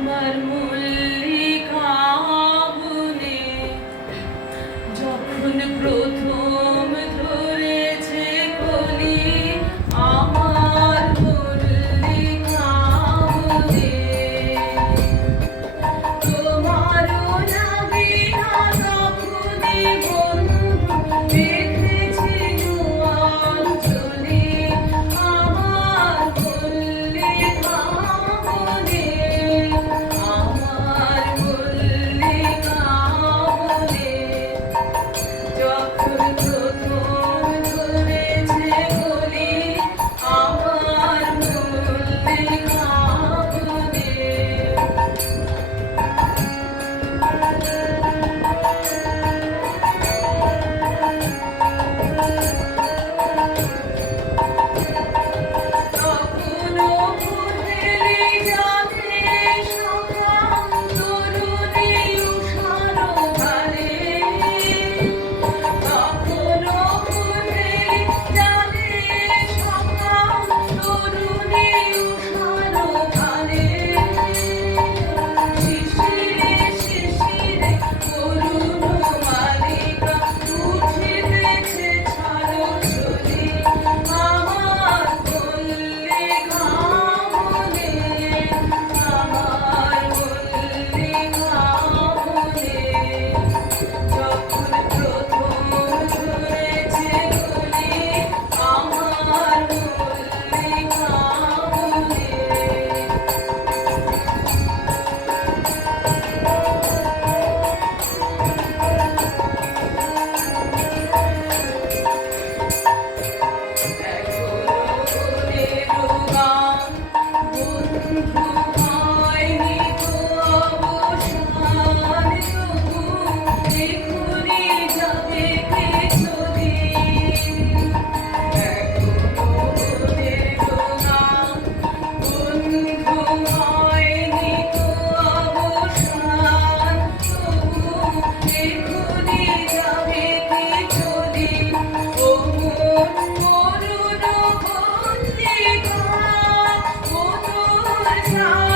আমার মল্লিকা বনে যখন প্রথম ধরেছে কলি, আমার মল্লিকা বনে তোমারও লাগে না তখনই বন্ধু দেখেছি অঞ্চলে, আমার মল্লিকা বনে, আমার মল্লিকা বনে যখন প্রথম ধরেছে কলি, আমার মল্লিকা বনে। তখনও ফুটেলি যাবে সকাল তরুণী উষার ভারে, তখনও ফুটেলি যাবে সকাল তরুণী উষার ভারে, শিশিরে শিশিরে করুণ মালিকা উঠিতেছে ছাড়ো চলি, আমার মল্লিকা বনে, আমার মল্লিকা বনে যখন প্রথম ধরেছে কলি, আমার মল্লিকা বনে। Oh